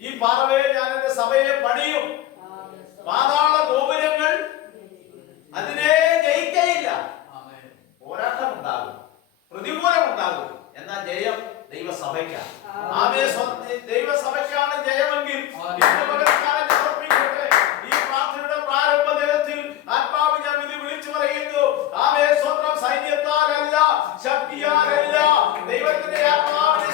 ഈ പാറമേ ഞാൻ എന്റെ സഭയെ പണിയും. പാതാള ഗോപുരങ്ങൾ അതിനെ ജയിക്കയില്ല. പോരാട്ടം ഉണ്ടാകും, പ്രതികൂലം ഉണ്ടാകും, എന്നാൽ ജയം ദൈവസഭയ്ക്കാണ്. ദൈവസഭയ്ക്കാണ് ജയമെങ്കിൽ ഈ പ്രാർത്ഥനയുടെ പ്രാരംഭ ദിനത്തിൽ ആത്മാവ് ഞാൻ ഇത് വിളിച്ചു പറയുന്നു. സ്വന്തം സൈന്യത്താലല്ല, ശക്തിയാലല്ല, ദൈവത്തിന്റെ ആത്മാവിന്റെ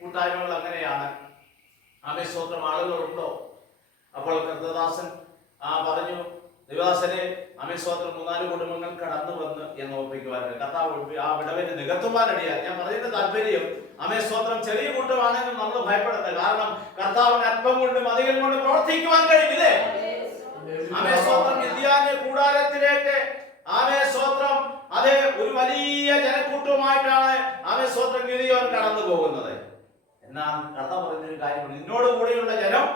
കൂട്ടായ്മകൾ അങ്ങനെയാണ്. സ്വന്തം ആളുകളുണ്ടോ? അപ്പോൾ കർത്തദാസൻ പറഞ്ഞു, ദേവദാസനെ സ്വന്തം 3-4 കുടുംബങ്ങൾ കടന്നു വന്ന് എന്ന് ഓർപ്പിക്കുവാനുണ്ട്. കർത്താവ് ആ വിടവിനെ നികത്തുവാനിടയായി. ഞാൻ പറയുന്ന താല്പര്യം, സ്വന്തം ചെറിയ കൂട്ടമാണെങ്കിൽ നമ്മൾ ഭയപ്പെടേണ്ട. കാരണം കർത്താവിന് അല്പം കൊണ്ടും അധികം കൊണ്ടും പ്രവർത്തിക്കുവാൻ കഴിയില്ലേ? സ്വന്തം വിദ്യാന്യ കൂടാരത്തിലേക്ക് സ്വത്രം അത് ഒരു വലിയ ജനക്കൂട്ടമായിട്ടാണ് സ്വത്രം ഗിരിയോൻ കടന്നു പോകുന്നത്. എന്നാൽ കർത്താവ് പറയുന്നൊരു കാര്യമാണ്, നിന്നോട് കൂടെയുള്ള ജനം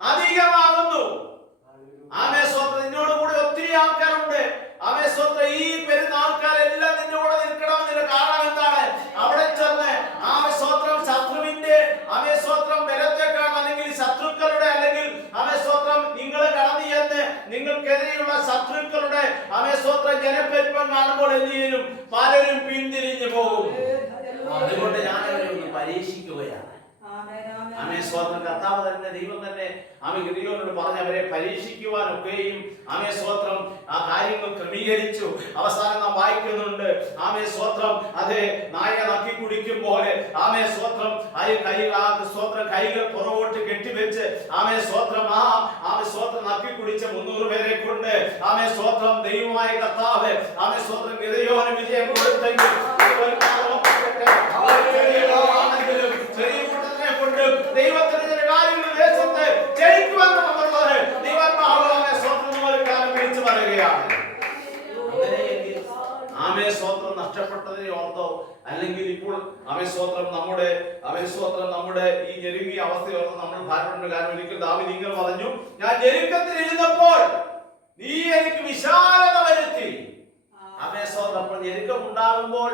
അധികമാകുന്നു. സ്വത്രം നിന്നോട് കൂടെ ഒത്തിരി ആൾക്കാരുണ്ട്. സ്വത്രം ഈ വരുന്ന ആൾക്കാരെല്ലാം നിന്റെ കൂടെ നിൽക്കണമെന്നതിന്റെ കാരണം എന്താണ്? അവിടെ ചെന്ന് സ്വത്രം ശത്രുവിന്റെ സ്വത്രം ബലത്തെക്കാൾ, അല്ലെങ്കിൽ ശത്രുക്കളുടെ, അല്ലെങ്കിൽ സ്വത്രം നിങ്ങൾ കടന്നു ചെന്ന് നിങ്ങൾക്കെതിരെയുള്ള ശത്രുക്കളുടെ സ്വത്രം ജനപ്പെരുപ്പം കാണുമ്പോൾ എന്ത് ചെയ്യും? പലരും പിന്തിരിഞ്ഞു പോകും. അതുകൊണ്ട് ഞാൻ അവരെ ഒന്ന് പരീക്ഷിക്കുകയാണ്. സ്വന്തം കർത്താവ് തന്നെ, ദൈവം തന്നെ ഗിരിയോനോട് പറഞ്ഞ് അവരെ പരീക്ഷിക്കുവാനൊക്കെയും സ്വത്രം ആ കാര്യങ്ങൾ ക്രമീകരിച്ചു. അവസാനം നാം വായിക്കുന്നുണ്ട്, സ്വത്രം അതെ നായ നക്കി കുടിക്കും പോലെ സ്വത്രം സ്വത്രം കൈകൾ പുറകോട്ട് കെട്ടിവെച്ച് സ്വത്രം സ്വത്രം നക്കി കുടിച്ച 300 പേരെ കൊണ്ട് സ്വത്രം ദൈവമായ കർത്താവ് സ്വത്രം ഗിരിയോന് വിജയം കൊടുത്തെങ്കിൽ ദൈവത്തിന്റെ ചില കാര്യങ്ങൾ ദേശത്ത് ജയിക്കുമെന്ന് നമ്മളെ ദൈവാത്മാവിനെ സ്വന്തം വിളിച്ചു പറയുകയാണ്. സ്വത്രം നഷ്ടപ്പെട്ടതിനെ ഓർത്തോ, അല്ലെങ്കിൽ ഇപ്പോൾ സ്വത്രം നമ്മുടെ ഈ ഞെരുങ്ങിയ അവസ്ഥയോർത്ത് നമ്മൾ ഭാരപ്പെടേണ്ട കാര്യം. ഒരിക്കൽ ദാവീദ് ഇങ്ങനെ പറഞ്ഞു, ഞാൻ ഞെരുക്കത്തിൽ ഇരുന്നപ്പോൾ നീ എനിക്ക് വിശാലത വരുത്തി. സ്വത്രം അപ്പോൾ ഞെരുക്കം ഉണ്ടാകുമ്പോൾ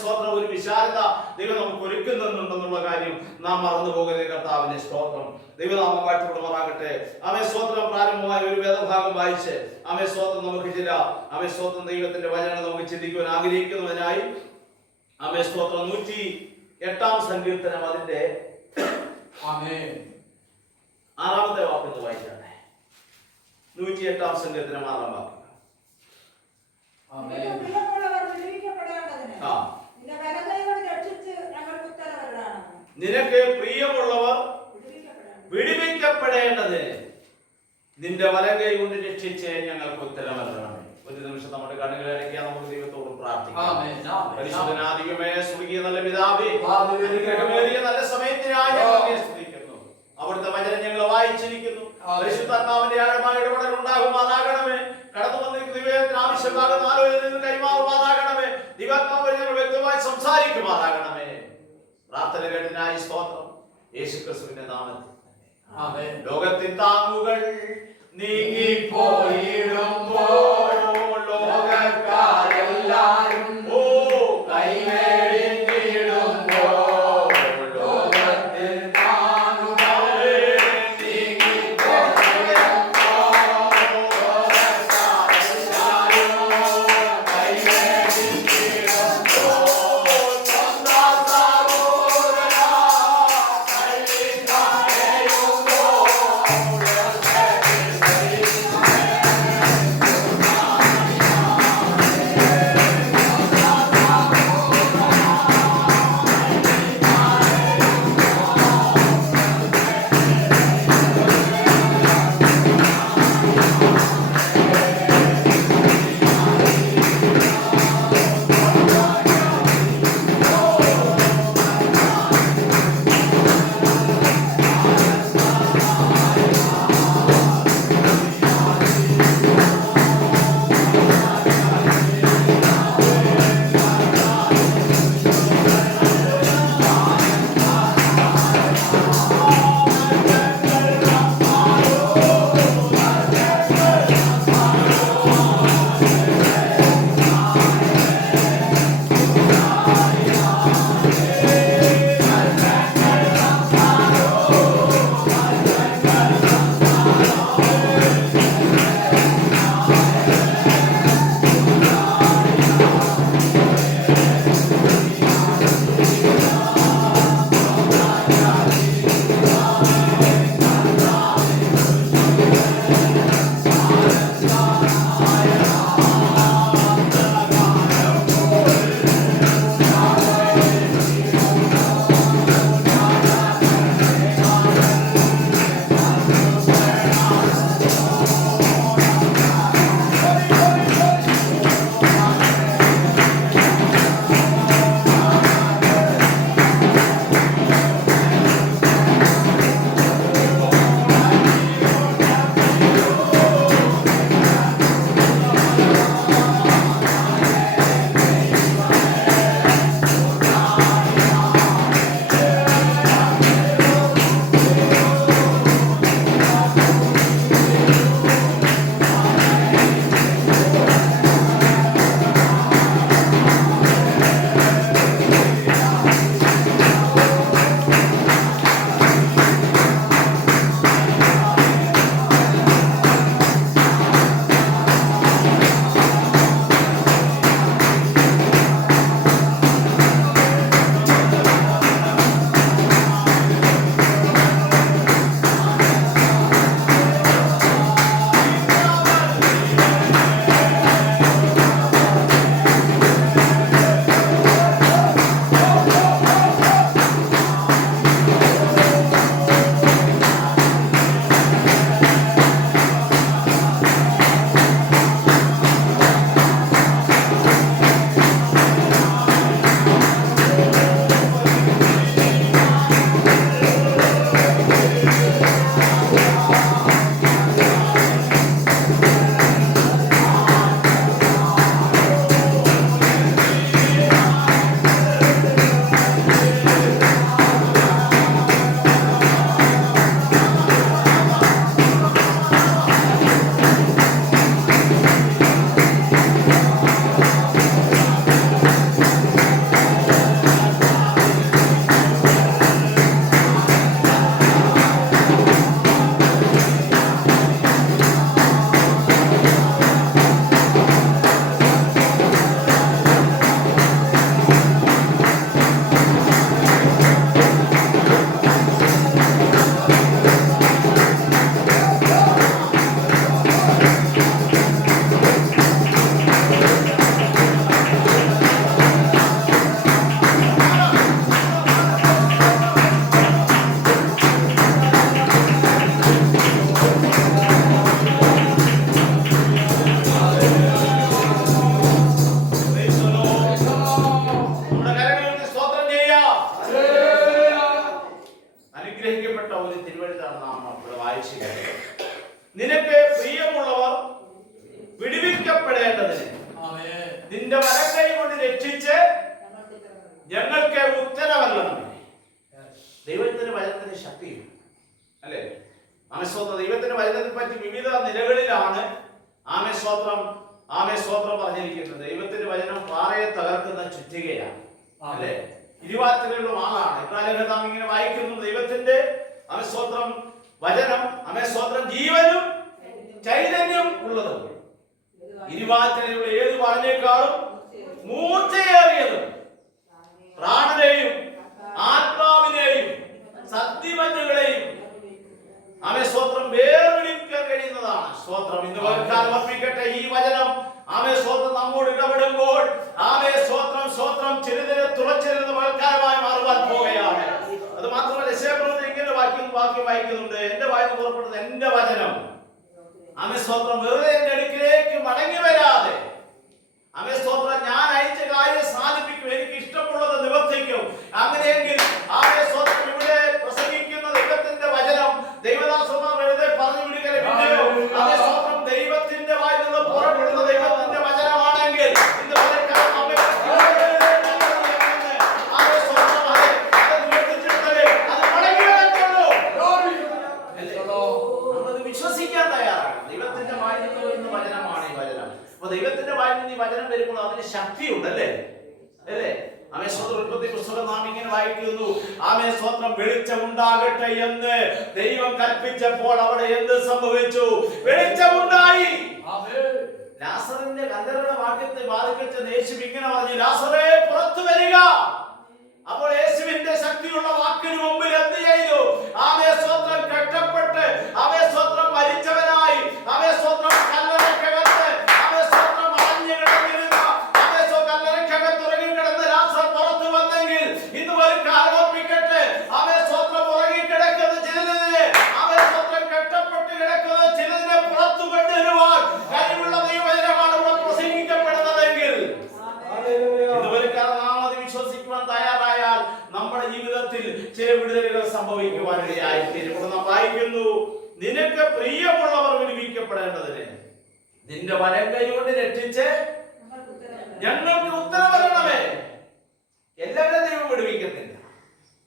സ്വത്രം ഒരു വിശാലത ദൈവം നമുക്ക് ഒരുക്കുന്നുണ്ടെന്നുള്ള കാര്യം നാം മറന്നു പോകരുത്. കർത്താവിന്റെ സ്തോത്രം, ദൈവനാമം വാഴ്ത്തപ്പെടുമാറാകട്ടെ. സ്വത്രം പ്രാരംഭമായ ഒരു വേദഭാഗം വായിച്ച് സ്വത്രം നമുക്ക് ചില സ്വത്രം ദൈവത്തിന്റെ വചനം നമുക്ക് ചിന്തിക്കുവാൻ ആഗ്രഹിക്കുന്നതിനായി സ്തോത്രം 108 സങ്കീർത്തനം അതിന്റെ 6-ാമത്തെ വാക്ക് വായിച്ചാണ്. 108 സങ്കീർത്തനം 6-ാം വാക്ക്. നിനക്ക് പ്രിയമുള്ളവർ വിടുവിക്കപ്പെടേണ്ടത് നിന്റെ വലങ്കൈ കൊണ്ട് രക്ഷിച്ച് ഞങ്ങൾക്ക് ഉത്തരമരണമേ. ഒരു നിമിഷം നമ്മുടെ കണ്ണുകളെ അടയ്ക്കാൻ നമുക്ക് ദൈവത്തോട് പ്രാർത്ഥിക്കാം. പരിശുദ്ധനാധികമേ സ്വർഗീയ നല്ല പിതാവേ, അനുഗ്രഹമേറിയ നല്ല സമയത്തിനായി ഞങ്ങളെ സ്തുതിക്കുന്നു. അവിടുത്തെ വചനം ഞങ്ങൾ വായിച്ചിരിക്കുന്നു. പരിശുദ്ധാത്മാവിന്റെ ആഴമായ ഇടപെടൽ ഉണ്ടാകുമാറാകണമേ. കടന്നു വന്നിരിക്കുന്ന ദൈവത്തിന് ആവശ്യമാകുന്ന ആലോചന കൈമാറുമാറാകണമേ. ദൈവാത്മാവ് ഞങ്ങൾ വ്യക്തമായി സംസാരിക്കുമാറാകണമേ. പ്രാർത്ഥന കേട്ടതിനായി സ്തോത്രം, യേശുക്രിസ്തുവിന്റെ നാമത്തിൽ ആമേൻ. ലോകത്തിൻ താങ്ങുകൾ നീങ്ങിപ്പോയിടുമ്പോൾ ലോകക്കാരെല്ലാരും കൈവേടിയിടുമ്പോൾ ലോകത്തിൻ താങ്ങുകൾ നീങ്ങിപ്പോയിടുമ്പോൾ നിനക്ക് പ്രിയമുള്ളവർ വിടുവിക്കപ്പെടേണ്ടതിന് നിന്റെ വലങ്കൈ കൊണ്ട് രക്ഷിച്ച് ഞങ്ങൾക്ക് ഉത്തരവല്ലണം. ദൈവത്തിന്റെ വചനത്തിന് ശക്തിയുണ്ട് അല്ലേ? ആമേസ്തോത്രം. ദൈവത്തിന്റെ വചനത്തെ പറ്റി വിവിധ നിലകളിലാണ് ആമേസ്തോത്രം പറഞ്ഞിരിക്കുന്നത്. ദൈവത്തിന്റെ വചനം പാറയെ തകർക്കുന്ന ചുറ്റികയാണ് അല്ലെ? ഇരുവാത്തിലുള്ള ആളാണ്. ഇപ്രാലം നാം ഇങ്ങനെ വായിക്കുന്നു, ദൈവത്തിന്റെ ആമേസ്തോത്രം വചനം ആമേസ്തോത്രം ജീവനും ചൈതന്യം ഉള്ളതും ഇരുവാത്തിലുള്ള ഏത് വാളിനേക്കാളും മൂർച്ചയേറിയതും പ്രാണനെയും ആത്മാവിനെയും സത്യവചനങ്ങളെയും ആമേസ്തോത്രം വേർപിടിക്കാൻ കഴിയുന്നതാണ്. സ്തോത്രം. ഇന്ന് വർദ്ധിക്കട്ടെ ഈ വചനം ആമേസ്തോത്രം നമ്മോട് ഇടപെടുമ്പോൾ ആമേസ്തോത്രം ചിലതിനെ തുളച്ചിരുന്ന വൽക്കാരമായി മാറുവാൻ പോവുകയാണ്. അത് മാത്രമല്ല യെശയ്യാപ്രവചനം ഇങ്ങനെ വാക്യം വായിക്കുന്നുണ്ട്, എന്റെ വായിന്ന് പുറപ്പെടുന്നത് എന്റെ വചനം ആമേസ്തോത്രം വെറുതെ എന്റെ അടുക്കിലേക്ക് മടങ്ങി വരാതെ ആമേസ്തോത്രം ഞാൻ അയച്ച കാര്യം സാധിപ്പിക്കും, എനിക്ക് ഇഷ്ടമുള്ളത് നിവർത്തിക്കും. അങ്ങനെയെങ്കിൽ ആമേസ്തോത്രം ഇവിടെ പ്രസംഗിക്കുന്ന ദൈവത്തിന്റെ വചനം ദൈവദാസന്മാർ വെറുതെ പറഞ്ഞു വിടുകയോ ആമേസ്തോത്രം ദൈവത്തിന്റെ വായിൽ നിന്ന് പുറപ്പെടുന്ന ദൈവത്തിന്റെ വചനമാണെങ്കിൽ ഇന്ന് വിശ്വസിക്കാൻ തയ്യാറാണ്. ദൈവത്തിന്റെ വായിൽ നിന്ന് വരുന്ന വചനമാണ് ഈ വചനം. അപ്പൊ ദൈവത്തിന്റെ വായിൽ നിന്ന് ഈ വചനം വരുമ്പോൾ അതിന് ശക്തിയുണ്ട് അല്ലേ? ആമേസ്തോത്രം. ഉൽപ്പത്തി പുസ്തകം നാം ഇങ്ങനെ വായിക്കുന്നു, ആമേസ്തോത്രം വെളിച്ചമുണ്ടാകട്ടെ എന്ന് ദൈവം കൽപ്പിച്ചപ്പോൾ അവിടെ എന്ത് സംഭവിച്ചു? വെളിച്ചമുണ്ടായി. ലാസറിന്റെ കല്ലറയുടെ വാക്യത്തെ ബാധിച്ച യേശു ഇങ്ങനെ പറഞ്ഞു, ലാസറേ പുറത്തു വരിക. അപ്പോൾ യേശുവിന്റെ ശക്തിയുള്ള വാക്കിന് മുമ്പിൽ എന്ത് ചെയ്തു? ആമേസ്തോത്രം കെട്ടപ്പെട്ട് ആമേസ്തോത്രം മരിച്ചവനായി ആമേസ്തോത്രം കല്ലറയ്ക്കകത്ത് ആമേസ്തോത്രം അടഞ്ഞു കിടന്നിരുന്ന കല്ലറയ്ക്കകത്ത് ഉറങ്ങി കിടന്ന് ലാസർ പുറത്തു വന്നെങ്കിൽ ഇന്ന് ഒരു കാർപ്പിക്കട്ടെ ആമേസ്തോത്രം ഉറങ്ങി കിടക്കുന്ന ചിലതിനെ ആമേസ്തോത്രം കെട്ടപ്പെട്ട് കിടക്കുന്ന ചിലതിനെ പുറത്തു കൊണ്ടുവരുവാൻ കഴിവുള്ള ദൈവവചനമാണ് ഇവിടെ പ്രസംഗിക്കപ്പെടുന്നതെങ്കിൽ വിശ്വസിക്കുവാൻ തയ്യാറായാൽ നമ്മുടെ ജീവിതത്തിൽ ചില വിടുതലുകൾ സംഭവിക്കുവാനിടയായിത്തീരും. നാം വായിക്കുന്നു, നിനക്ക് പ്രിയമുള്ളവർ വിടുവിക്കപ്പെടേണ്ടതിന് നിന്റെ വലങ്കൈ കൊണ്ട് രക്ഷിച്ച് ഞങ്ങൾക്ക് ഉത്തരവരണമേ. എല്ലാവരും ദൈവം വിടുവിക്കുന്നില്ല.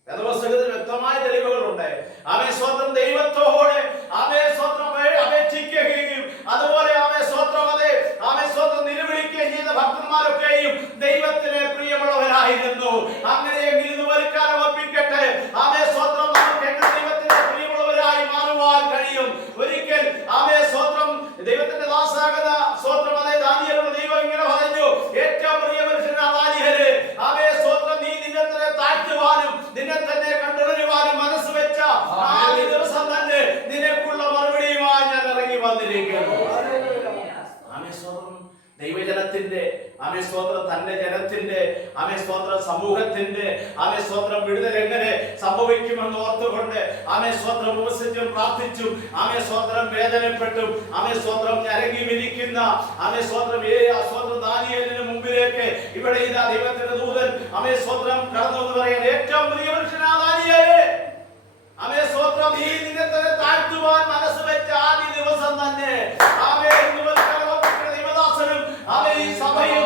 വേദപുസ്തകത്തിൽ വ്യക്തമായ തെളിവുകളുണ്ട്. ആമേസ്തോത്രം ദൈവത്തോട് ആമേസ്തോത്രം അപേക്ഷിക്കുകയും അതുപോലെ ആമേസ്തോത്രം നിലവിളിക്കുകയും ചെയ്ത ഭക്തന്മാരൊക്കെയും ദൈവത്തിന് പ്രിയമുള്ളവരായിരുന്നു. അങ്ങനെയെങ്കിൽ ഇന്ന് വൽക്കാലം ഒപ്പിക്കട്ടെ ആമേസ്തോത്രം നമുക്ക് എങ്ങനെ ദൈവത്തിന് പ്രിയമുള്ളവരായി മാറുവാൻ കഴിയും? ഒരിക്കൽ ആമേസ്തോത്രം ദൈവത്തിന്റെ ദാസനാകുന്ന സ്തോത്രം ദാനിയേലിനോട് ദൈവം ഇങ്ങനെ പറഞ്ഞു, ഏറ്റവും പ്രിയ മനുഷ്യനായ ദാനിയേലേ, ആമേസ്തോത്രം നീ നിന്നെ തന്നെ താഴ്ത്തുവാനും നിന്നെ തന്നെ കണ്ടുണരുവാനും മനസ്സ് വെച്ച ആദ്യ ദിവസം തന്നെ നിനക്കുള്ള മറുപടിയുമായി ഞാൻ ഇറങ്ങി വന്നിരിക്കുന്നു. ആമേസ്തോത്രം ദൈവജനത്തിന്റെ ആമേസ്തോത്രം തന്റെ ജനത്തിന്റെ ആമേസ്തോത്രം സമൂഹത്തിന്റെ ആമേസ്തോത്രം വിടുതൽ എങ്ങനെ സംഭവിക്കുമെന്ന് ഓർത്തുകൊണ്ട് ആമേസ്തോത്രം ഉപസിച്ചും പ്രാർത്ഥിച്ചും ആമേസ്തോത്രം വേദനപ്പെട്ടും ആമേസ്തോത്രം ഞരങ്ങി വിരിക്കുന്ന ആമേസ്തോത്രം ദാനിയേലിന് മുമ്പിലേക്ക് ഇവിടെ ഇതാ ദൈവത്തിന്റെ ദൂതൻ ആമേസ്തോത്രം കടന്നു എന്ന് പറയാൻ, ഏറ്റവും പ്രിയ മനുഷ്യനായ ദാനിയേലേ, ആമേസ്തോത്രം നീ നിന്നെ തന്നെ താഴ്ത്തുവാൻ മനസ്സ് വെച്ച ആദ്യ ദിവസം തന്നെ ദൈവദാസനും ഈ സഭയും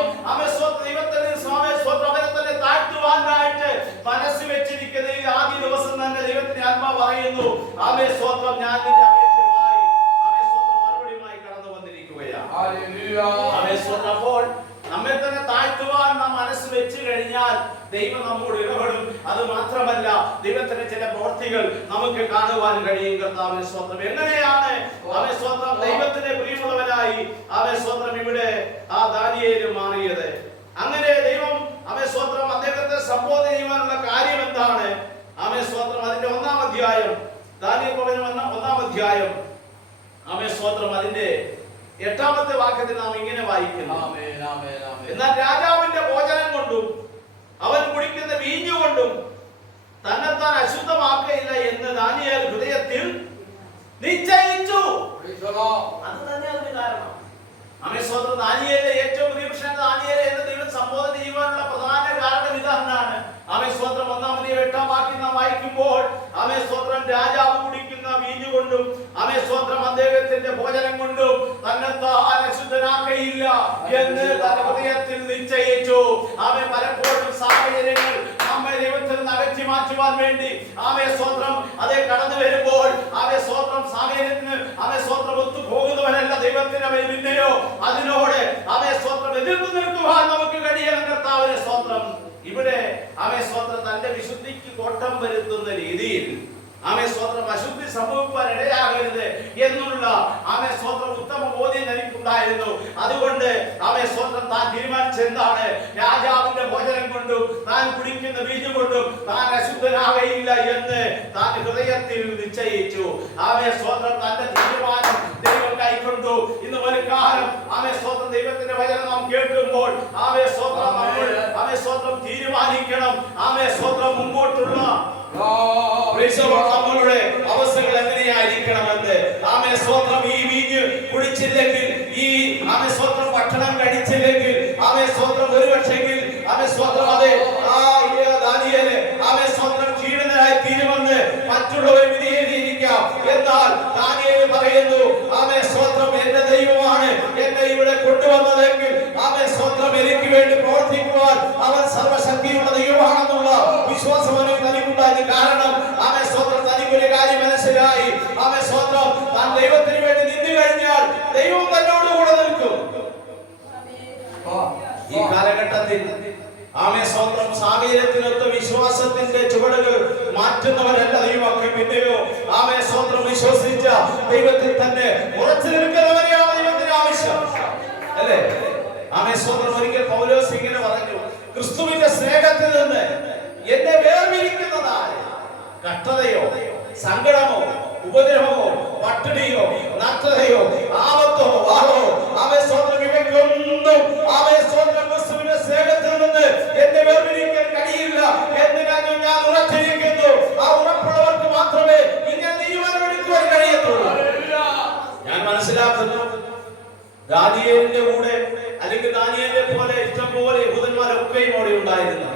ദൈവത്തിന്റെ താഴ്ത്തുവാനായിട്ട് മനസ്സ് വെച്ചിരിക്കുന്ന ഈ ആദ്യ ദിവസം തന്നെ ദൈവത്തിന്റെ ആത്മാവ് പറയുന്നു, ആമേസ്തോത്രം ഞാൻ നിന്റെ അപേക്ഷയുമായി മറുപടിയുമായി കടന്നു വന്നിരിക്കുകയാണ്. അപ്പോൾ നമ്മെ തന്നെ താഴ്ത്തുവാൻ നാം മനസ്സ് വെച്ച് കഴിഞ്ഞാൽ ദൈവം നമ്മോട് ഇടപെടും. അത് മാത്രമല്ല ദൈവത്തിന്റെ ചില പ്രവൃത്തികൾ നമുക്ക് കാണുവാൻ കഴിയും. കർത്താവിന്റെ സ്തോത്രം. എങ്ങനെയാണ് ആമേസ്തോത്രം ദൈവത്തിന്റെ പ്രിയമുള്ളവനായി ആമേസ്തോത്രം ഇവിടെ ആ ദാനിയേൽ മാറിയത്? അങ്ങനെ ദൈവം ആമേസ്തോത്രം അദ്ദേഹത്തെ സംബോധന ചെയ്യുവാനുള്ള കാര്യം എന്താണ്? ആമേസ്തോത്രം അതിന്റെ 1-ാം അധ്യായം, ദാനിയേൽ പ്രവചനം 1-ാം അധ്യായം ആമേസ്തോത്രം അതിന്റെ 8-ാമത്തെ വാക്യത്തിൽ നാം ഇങ്ങനെ വായിക്കുന്നു, എന്നാൽ രാജാവിന്റെ ഭോജനം കൊണ്ടും അവൻ കുടിക്കുന്ന വീഞ്ഞുകൊണ്ടും തന്നെത്താൻ അശുദ്ധമാക്കയില്ല എന്ന് ദാനിയേൽ ഹൃദയത്തിൽ നിശ്ചയിച്ചു. അത് തന്നെ അതിന് കാരണം. ആമേസ്തോത്രം ദാനിയേലിലെ ഏറ്റവും പ്രിയപ്പെട്ട ദാനിയേലേ എന്ന് ദൈവം സംബോധന ചെയ്യുവാനുള്ള പ്രധാന കാരണം ഇതാണ്. ആമേസ്തോത്രം 1-ാം അധ്യായം 8-ാം വാക്യം നാം വായിക്കുമ്പോൾ ആമേസ്തോത്രം രാജാവ് കുടിക്കുന്ന വീഞ്ഞുകൊണ്ടും ആമേസ്തോത്രം അദ്ദേഹത്തിന്റെ എന്ന് തന്റെ ഹൃദയത്തിൽ നിശ്ചയിച്ചു. അവൻ പലപ്പോഴും സാഹചര്യങ്ങൾ നമ്മെ ദൈവത്തിൽ നിന്ന് അകറ്റി മാറ്റുവാൻ വേണ്ടി സ്വത്രം അതേ കടന്നു വരുമ്പോൾ സ്വത്രം സാഹചര്യത്തിന് സ്വത്രം ഒത്തുപോകുന്നവനല്ല ദൈവത്തിന്. അവൻ പിന്നെയോ അതിനോട് സ്വത്രം എതിർത്ത് നിൽക്കുവാൻ നമുക്ക് കഴിയണം. കർത്താവിനെ സ്വത്രം ഇവിടെ സ്വത്രം തന്റെ വിശുദ്ധിക്ക് കോട്ടം വരുത്തുന്ന രീതിയിൽ സ്വത്രം അശുദ്ധി സംഭവിക്കാൻ ഇടയാകരുത് എന്നുള്ള സ്വത്രം ഉത്തമ ബോധ്യം എനിക്കുണ്ടായിരുന്നു. അതുകൊണ്ട് സ്വത്രം താൻ തീരുമാനിച്ചെന്താണ്? രാജാവിന്റെ ഭോജനം കൊണ്ടും താൻ കുടിക്കുന്ന വീഞ്ഞു കൊണ്ടും താൻ അശുദ്ധനാകയില്ല എന്ന് താൻ ഹൃദയത്തിൽ നിശ്ചയിച്ചു. സ്വത്രം തന്റെ തീരുമാനം ദൈവം കൈക്കൊണ്ടു. ഇന്ന് ഒരു കാലം സ്വത്രം ദൈവത്തിന്റെ വചനം നാം കേൾക്കുമ്പോൾ സ്വത്രം തീരുമാനിക്കണം. സ്വത്രം മുമ്പോട്ടുള്ള നമ്മളുടെ അവസ്ഥകൾ എങ്ങനെയായിരിക്കണമെന്ന്. സ്വത്രം ഈ വീഞ്ഞ് കുടിച്ചില്ലെങ്കിൽ, ഈ സ്വത്രം ഭക്ഷണം കഴിച്ചില്ലെങ്കിൽ, സ്വത്രം ഒരു പക്ഷെങ്കിൽ സ്വത്രം അതെ ദാനിയേല് സ്വത്രം ക്ഷീണിതനായി തീരുമെന്ന് മറ്റുള്ളവർ വിധിയെഴുതിയിരിക്കാം. എന്നാൽ ദാനിയേല് പറയുന്നു സ്വത്രം എന്റെ ദൈവമാണ് എന്നെ ഇവിടെ കൊണ്ടുവന്നതെങ്കിൽ സ്വത്രം എനിക്ക് വേണ്ടി പ്രവർത്തിക്കുവാൻ അവൻ സർവശക്തിയുള്ള ദൈവമാണെന്നുള്ള വിശ്വാസം തനിക്കുണ്ടായത്. കാരണം സ്വത്രം തനിക്കൊരു കാര്യം മനസ്സിലായി. സ്വത്രം താൻ ദൈവത്തിന് വേണ്ടി നിന്നു കഴിഞ്ഞാൽ ദൈവം തന്നോട് കൂടെ നിൽക്കും. ഈ കാലഘട്ടത്തിൽ സ്വന്തം സാഹചര്യത്തിനൊത്ത വിശ്വാസത്തിന്റെ ചുവടുകൾ മാറ്റുന്നവരല്ല ദൈവമക്കൾ. പിന്നെയോ സ്വന്തം വിശ്വസിച്ച ദൈവത്തിൽ തന്നെ ഉറച്ചു നിൽക്കുന്നവരെയാണ് ദൈവത്തിന് ആവശ്യം, അല്ലേ? സ്വന്തം ഒരിക്കൽ പൗലോസ് ഇങ്ങനെ പറഞ്ഞു, ക്രിസ്തുവിന്റെ സ്നേഹത്തിൽ നിന്ന് എന്നെ വേർതിരിക്കുന്നതായ കഷ്ടതയോ സങ്കടമോ ഉപദ്രവമോ പട്ടിണിയോ നഗ്നതയോ ആപത്തോ വാളോ സ്വന്തം ഇവയ്ക്കൊന്നും സ്വന്തം ക്രിസ്തുവിന്റെ സ്നേഹത്തിൽ നിന്ന് എന്നെ വേർതിരിക്കാൻ കഴിയില്ല എന്ന് ഞാൻ ഉറച്ചിരിക്കുന്നു. ആ ഉറപ്പുള്ളവർക്ക് മാത്രമേ ഇങ്ങനെ തീരുമാനമെടുക്കുവാൻ കഴിയത്തുള്ളൂ. ഞാൻ മനസ്സിലാക്കുന്നു ദാനിയേലിന്റെ കൂടെ അല്ലെങ്കിൽ ദാനിയേലിനെ പോലെ ഇഷ്ടംപോലെ യഹൂദന്മാരൊക്കെയും അവിടെ ഉണ്ടായിരുന്നു.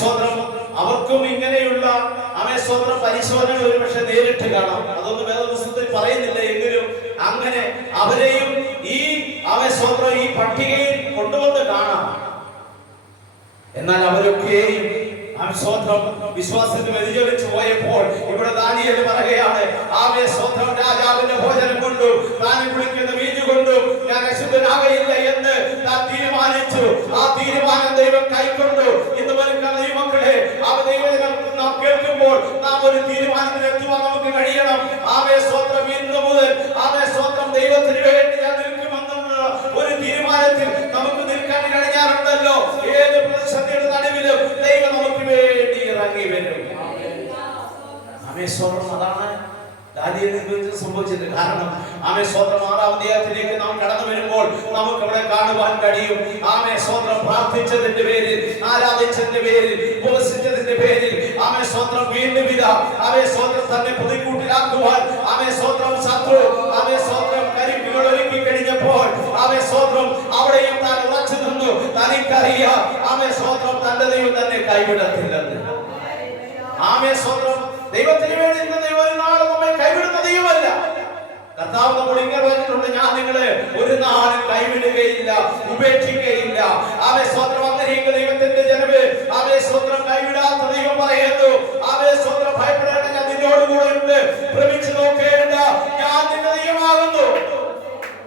സ്വത്രം അവർക്കും ഇങ്ങനെയുള്ള സ്വത്രം പരിശോധനകൾ ഒരുപക്ഷെ നേരിട്ട് കാണാം. അതൊന്നും വേദപുസ്തകത്തിൽ പറയുന്നില്ല. എങ്കിലും അങ്ങനെ അവരെയും ഈ സ്വത്രം ഈ പട്ടികയിൽ കൊണ്ടുവന്ന് കാണാം. എന്നാൽ അവരൊക്കെയും സ്വത്രം വിശ്വാസത്തിൽ വ്യതിചലിച്ചു പോയപ്പോൾ ഇവിടെ ദാനിയേല് പറയുകയാണ്, സ്വത്രം രാജാവിന്റെ ഭോജനം കൊണ്ടും താൻ കുടിക്കുന്ന വീഞ്ഞു കൊണ്ടും ഞാൻ അശുദ്ധനാകയില്ല എന്ന് താൻ തീരുമാനിച്ചു. ആ തീരുമാനം ദൈവം കൈക്കൊണ്ടു. ഇന്ന് ദൈവമക്കളെ ദൈവം നാം കേൾക്കുമ്പോൾ നാം ഒരു തീരുമാനത്തിൽ എത്തുവാൻ നമുക്ക് കഴിയണം. സ്വത്രം ഇന്ന് മുതൽ സ്വത്രം ദൈവത്തിന് വേണ്ടി ഞാൻ നിൽക്കുമെന്നുള്ള ഒരു തീരുമാനത്തിൽ നമുക്ക് നിൽക്കാൻ കഴിഞ്ഞാറുണ്ടല്ലോ. ഏത് പ്രതിസന്ധിയുടെ നടുവിലും ദൈവം നമുക്ക് വേണ്ടി ഇറങ്ങി വരും. അതാണ് ദാനിയേലിന് സംഭവിച്ചത്. കാരണം സ്വത്രം 6-ാം അധ്യായത്തിലേക്ക് നാം കടന്നു വരുമ്പോൾ നമുക്ക് അവിടെ കാണുവാൻ കഴിയും. സ്വത്രം പ്രാർത്ഥിച്ചതിന്റെ പേരിൽ, ആരാധിച്ചതിന്റെ പേരിൽ, ഉപവസിച്ചതിന്റെ പേരിൽ സ്വത്രം വീണ്ടും സ്വത്രം തന്നെ പ്രതിക്കൂട്ടിലാക്കുവാൻ സ്വത്രം ശത്രു സ്വത്രം കരിക്കുകൾ ഒരുക്കി കഴിഞ്ഞപ്പോൾ സ്വത്രം അവിടെയും താൻ ഉറച്ചു നിന്നു. തനിക്കറിയാം സ്വത്രം തന്റെ ദൈവം തന്നെ കൈവിടത്തില്ലെന്ന്. സ്വത്രം ദൈവത്തിന് വേണ്ടി ഒരു നാളും നമ്മെ കൈവിടുന്ന ദൈവമല്ല. കർത്താവ് നമ്മൾ ഇങ്ങനെ പറഞ്ഞിട്ടുണ്ട്, ഞാൻ നിങ്ങളെ ഒരു നാളും കൈവിടുകയില്ല, ഉപേക്ഷിക്കുകയില്ല. സ്വത്രം അന്തരീക ദൈവത്തിന്റെ ജനമേ സ്വത്രം കൈവിടാത്ത ദൈവം പറയുന്നു. സ്വത്രം ഭയപ്പെടേണ്ട, ഞാൻ നിന്നോട് കൂടെ ഉണ്ട്. ഭ്രമിച്ചു നോക്കേണ്ട, ഞാൻ നിന്റെ ദൈവമാകുന്നു.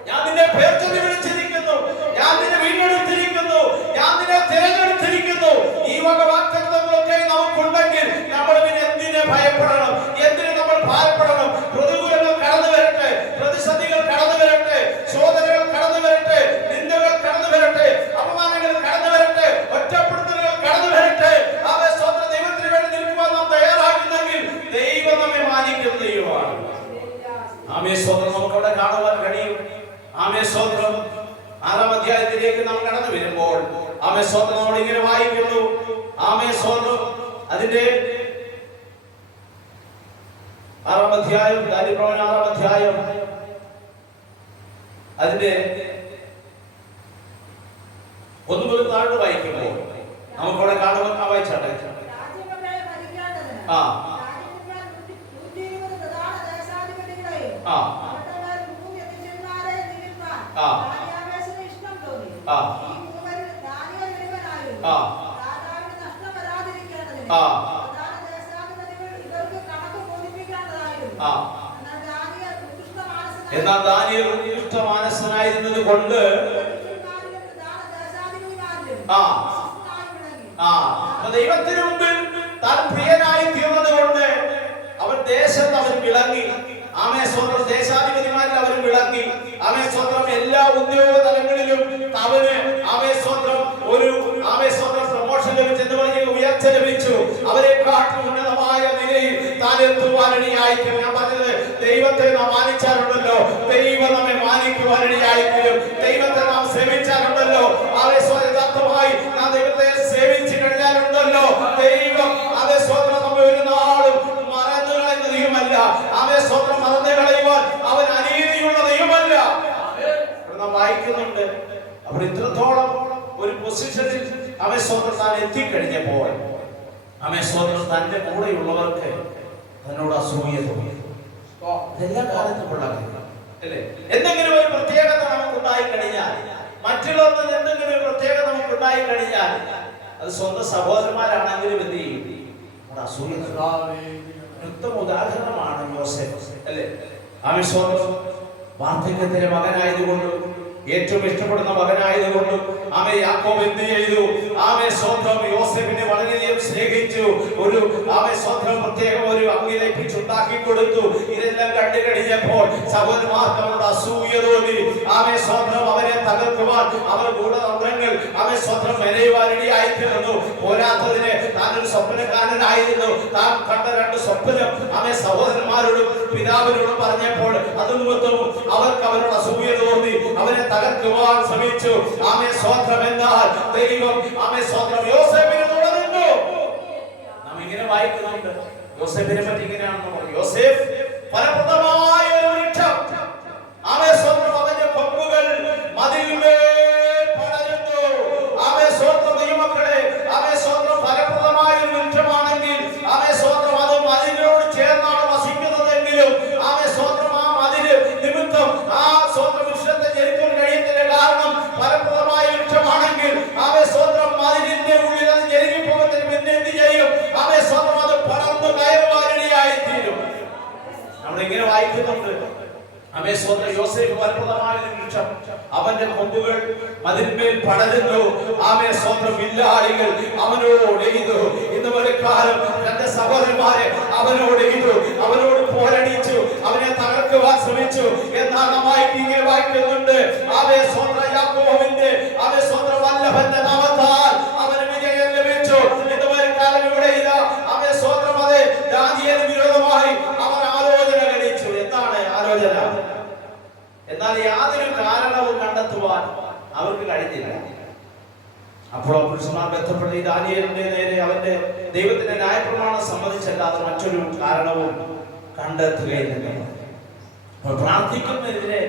ഞാൻ നിന്നെ പേർ ചൊല്ലി വിളിച്ചിരിക്കുന്നു. ഞാൻ നിന്നെ വീണ്ടെടുത്തിരിക്കുന്നു. ഞാൻ നിന്നെ തിരഞ്ഞെടുത്തിരിക്കുന്നു. ഈ വക വാഗ്ദത്തങ്ങളൊക്കെ നമുക്കുണ്ടെങ്കിൽ നമ്മൾ പിന്നെ എന്തിനെ ഭയപ്പെടണം? എന്തിനെ നമ്മൾ ഭയപ്പെടണം? പ്രതികൂലങ്ങൾ കടന്നു വരട്ടെ, പ്രതിസന്ധികൾ കടന്നു വരട്ടെ, ശോധനകൾ കടന്നു വരട്ടെ, നിന്ദകൾ കടന്നു വരട്ടെ, അപമാനങ്ങൾ കടന്നു വരട്ടെ, ഒറ്റപ്പെടുത്തലുകൾ കടന്നു വരട്ടെ. സ്വന്തം ദൈവത്തിന് വേണ്ടി നിൽക്കുവാൻ നാം തയ്യാറാകുന്നെങ്കിൽ ദൈവം നമ്മെ മാനിക്കുന്ന ദൈവമാണ്. സ്വന്തം നമുക്ക് അവിടെ കാണുവാൻ കഴിയും. സ്വന്തം 6-ാം അധ്യായത്തിലേക്ക് നാം കടന്നു വരുമ്പോൾ സ്വന്തം നമ്മൾ ഇങ്ങനെ വായിക്കുന്നു. സ്വന്തം അതിന്റെ 6-ാം അധ്യായം, ദാനിയേൽ 6-ാം അധ്യായം അതിന്റെ 1 മുതൽ 4 വായിക്കുമ്പോൾ നമുക്കവിടെ കാണുവാൻ വായിച്ചാട്ടെ. ആ ഈ മൂവരും ദാനിയേൽ ഒരുവനായും ആ രാജാവിന് നഷ്ടം വരാതിരിക്കേണ്ടതിന് ആ പ്രധാന ദേശാധിപതികൾ ഇവർക്ക് കണക്ക് ബോധിപ്പിക്കേണ്ടതായിരുന്നു. ആ എന്നാൽ ദാനിയേൽ ഉത്കൃഷ്ടമാനസനായിരുന്നത് കൊണ്ട് ദൈവത്തിന് മുമ്പിൽ താൻ പ്രിയനായി തീർന്നത് കൊണ്ട് അവൻ ദേശത്ത് അവൻ വിളങ്ങി. ആമേ സ്വന്തം ദേശാധിപതിമാരിൽ അവൻ വിളങ്ങി. ആമേ സ്വന്തം എല്ലാ ഉദ്യോഗ തലങ്ങളിലും അവന് ആമേ സ്വന്തം ഒരു ആമേ സ്വന്തം പ്രൊമോഷൻ ലഭിച്ചു എന്ന് പറഞ്ഞ ഉയർച്ച ലഭിച്ചു. അവരെക്കാട്ടും ഉന്നതമായ നിലയിൽ താൻ എത്തുവാനിടയായി. ഞാൻ പറഞ്ഞത് ദൈവത്തെ നാം മാനിച്ചാലുണ്ടല്ലോ ദൈവം നമ്മെ മാനിക്കുവാനിടയായിരിക്കും. ദൈവത്തെ നാം സേവിച്ചാലുണ്ടല്ലോ അവരെ യഥാർത്ഥമായി നാം ദൈവത്തെ സേവിച്ചു കഴിഞ്ഞാലുണ്ടല്ലോ ദൈവം അതേ സ്വന്തം നമ്മെ ഒരു നാളും മറന്നു കളയുന്ന ദൈവമല്ല. അവയെ സ്വന്തം മറന്നു കളയുവാൻ അവൻ അനീതിയുള്ള ദൈവമല്ല. നാം വായിക്കുന്നുണ്ട് അവർ ഇത്രത്തോളം ഒരു പൊസിഷനിൽ അവയെ സ്വന്തം താൻ എത്തിക്കഴിഞ്ഞപ്പോൾ അവയെ സ്വന്തം തന്റെ കൂടെയുള്ളവർക്ക് തന്നോട് അസൂയ തോന്നി. എല്ലാ കാലത്തും അല്ലേ? എന്തെങ്കിലും ഒരു പ്രത്യേകത നമുക്ക് ഉണ്ടായി കഴിഞ്ഞാൽ മറ്റുള്ളവർക്ക് എന്തെങ്കിലും ഒരു പ്രത്യേകത നമുക്ക് ഉണ്ടായി കഴിഞ്ഞാൽ അത് സ്വന്തം സഹോദരന്മാരാണെങ്കിലും എന്ത് ചെയ്യും? അസൂയ. ഉത്തമ ഉദാഹരണമാണ് യോസേഫ് അല്ലേ? അവൻ സ്വന്തം വാർദ്ധക്യത്തിലെ മകനായതുകൊണ്ട് ഏറ്റവും ഇഷ്ടപ്പെടുന്ന മകനായതുകൊണ്ട് ആമേ യാക്കോബ് എന്ത് ചെയ്തു? ആമേ സ്വന്തം യോസേഫിനെ വളരെയധികം സ്നേഹിച്ചു. ഒരു ആമേ സ്വന്തം പ്രത്യേകം ഒരു അങ്കി ഉണ്ടാക്കി കൊടുത്തു. ഇതെല്ലാം കണ്ടു കഴിഞ്ഞപ്പോൾ സഹോദരന്മാർക്ക് അവരുടെ അസൂയ തോന്നി. ആമേ സ്വന്തം അവരെ തകർക്കുവാൻ അവർ ഗൂഢതന്ത്രങ്ങൾ ആമേ സ്വന്തം മെനയുവാനിടയായി തീർന്നു. പോരാത്തതിന് താൻ ഒരു സ്വപ്നക്കാരനായിരുന്നു. താൻ കണ്ട രണ്ട് സ്വപ്നം ആമേ സഹോദരന്മാരോടും പിതാവിനോടും പറഞ്ഞപ്പോൾ അത് നിമിത്തവും അവർക്ക് അവരോട് അസൂയ തോന്നി. അവരെ തകർക്കുവാൻ ശ്രമിച്ചു. ആമേ സ്വന്തം എന്നാൽ ദൈവം ആമേ സ്വന്തം യോസേഫിനെ തുടർന്നു. നാം ഇങ്ങനെ വായിക്കുന്നുണ്ട്. യോസേഫിനെ പറ്റി ഇങ്ങനെയാണെന്ന് പറയും. യോസേഫ് ഫലപ്രദമായ ഒരു വൃക്ഷം. ആമേ സ്വന്തം അവന്റെ കൊമ്പുകൾ മതിലിന്മേൽ പടരുന്നു. ആമേ സ്വന്തം ദൈവമക്കളെ ആമേ സ്വന്തം ഫലപ്രദമായ ഒരു വൃക്ഷമാണെങ്കിൽ ആമേ സ്വന്തം അത് മതിലിനോട് ചേർന്നാണ് വസിക്കുന്നതെങ്കിലും ആമേ സ്വന്തം ആ മതില് നിമിത്തം ആ സ്വന്തം വൃക്ഷത്തെ ജനിക്കാൻ കഴിയത്തില്ല. കാരണം ഫലപ്രദമായ വൃക്ഷമാണെങ്കിൽ ആമേ സ്വന്തം മതിലിന്റെ ഉള്ളിൽ അത് ജനിക്കി പോകുന്നതിന് പിന്നെ എന്ത് ചെയ്യും? ആമേ സ്വന്തം അത് പടർന്നു കയറുവാനിടയായി തീരും. നമ്മളിങ്ങനെ വായിക്കുന്നുണ്ട്. ആമേ സ്വന്തം യോസേഫ് ഫലപ്രദമായ വൃക്ഷം. അവന്റെ കൊമ്പുകൾ മതിന്മേൽ പടരുന്നു. ആമേ സ്വന്തം വില്ലാളികൾ അവനോട് എയ്തു. ഇന്ന് വെളുക്കാലം തന്റെ സഹോദരന്മാരെ അവനോട് എയ്തു. അവനോട് പോരടിച്ചു. അവനെ തകർക്കുവാൻ ശ്രമിച്ചു. എന്നാൽ നന്നായി ഇങ്ങനെ വായിക്കുന്നുണ്ട്. ആമേ സ്വന്തം യാക്കോബിന്റെ ആമേ സ്വന്തം വല്ലഭന്റെ നാമത്താൽ അവന് വിജയം ലഭിച്ചു. ഇന്ന് വെളുക്കാലം ഇവിടെ ഇതാ ആമേ സ്വന്തം അതെ ദാനിയേലിന് വിരോധമായി അവർ ആലോചന കഴിച്ചു. എന്താണ് ആലോചന? എന്നാൽ യാതൊരു കാരണവും കണ്ടെത്തുവാൻ അവർക്ക് കഴിഞ്ഞില്ല. അപ്പോൾ പുരുഷന്മാർ ബന്ധപ്പെട്ട് ദാനിയേലിന്റെ നേരെ അവന്റെ ദൈവത്തിന്റെ ന്യായപ്രമാണം സംബന്ധിച്ചല്ലാതെ മറ്റൊരു കാരണവും കണ്ടെത്തുകയില്ല. പ്രാർത്ഥിക്കുന്നതിനെ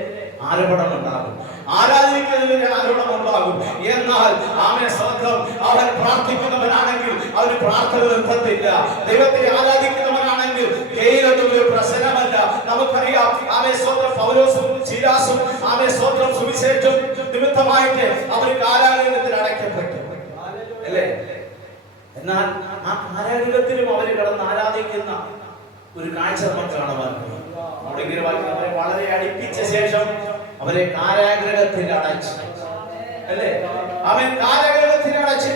ആരോപണം ഉണ്ടാകും, ആരാധിക്കുന്നതിന് ആരോപണം ഉണ്ടാകും. എന്നാൽ ആമേ സ്വന്തം അവൻ പ്രാർത്ഥിക്കുന്നവനാണെങ്കിൽ അവന് പ്രാർത്ഥന നിർത്തത്തില്ല. ദൈവത്തെ ആരാധിക്കുന്നവനാണെങ്കിൽ കയ്യിലൊന്നും ഒരു പ്രശ്നമല്ല. നമുക്കറിയാം ആമേ സ്വന്തം പൗലോസും ശീലാസും ആമേ സ്വന്തം സുവിശേഷം നിമിത്തമായിട്ട് അവർ കാരാഗൃഹത്തിൽ അടയ്ക്കപ്പെട്ടു അല്ലേ? എന്നാൽ ആ കാരാഗൃഹത്തിലും അവരെ കിടന്ന് ആരാധിക്കുന്ന ഒരു കാഴ്ച നമുക്ക് കാണുവാൻ അവരെ വളരെ അടുപ്പിച്ച ശേഷം അവരെ കാരാഗൃഹത്തിൽ അടച്ചു അല്ലേ? അവൻ കാരാഗൃഹത്തിൽ അടച്ചു.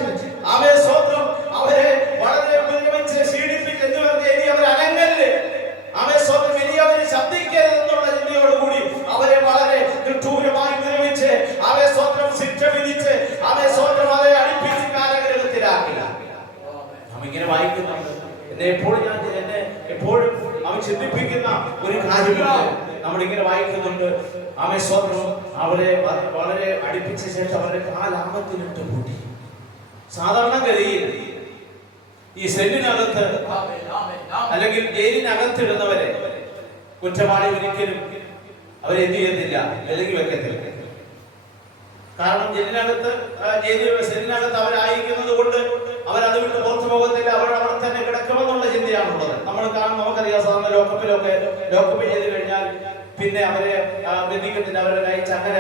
അവരെ സ്വന്തം അവരെ വളരെ ഉപദ്രവിച്ച് ക്ഷീണിപ്പിച്ച് എന്ന് പറഞ്ഞ് ഇനി അവർ അനങ്ങല്ലേ. അവരെ സ്വന്തം ഇനി അവരെ ശബ്ദിക്കരുതെന്നുള്ള ചിന്തയോടുകൂടി അവരെ വളരെ നിഷ്ഠൂരമായി ഉപദ്രവിച്ച് അവരെ സ്വന്തം ശിക്ഷ വിധിച്ച് അവരെ സ്വന്തം അവരെ അടുപ്പിച്ച് കാരാഗൃഹത്തിലാക്കി. നാം ഇങ്ങനെ വായിക്കുന്നുണ്ട്. എന്നെ എപ്പോഴും അവൻ ചിന്തിപ്പിക്കുന്ന ഒരു കാര്യമുണ്ട്. നമ്മളിങ്ങനെ വായിക്കുന്നുണ്ട്. ആമേ സ്വന്തം അവരെ വളരെ അടുപ്പിച്ച ശേഷം അവരുടെ കാലാമത്തിലിട്ട് പൂട്ടി. സാധാരണഗതിയിൽ ഈ സെല്ലിനകത്ത് അല്ലെങ്കിൽ ജയിലിനകത്തിടുന്നവരെ കുറ്റവാളി ഒരിക്കലും അവരെന്ത് ചെയ്യത്തില്ല, അല്ലെങ്കിൽ വെക്കത്തില്ല. കാരണം സെല്ലിനകത്ത് അവരായിരിക്കുന്നത് കൊണ്ട് അവരത് വിട്ട് പുറത്തു പോകത്തില്ല. അവർ അവിടെ തന്നെ കിടക്കുമെന്നുള്ള ചിന്തയാണുള്ളത്. നമുക്കറിയാം സാധാരണ ലോക്കപ്പ് ചെയ്ത് കഴിഞ്ഞാൽ പിന്നെ അവരെ ബന്ധിക്കത്തില്ല. അവരുടെ കൈ ചങ്ങല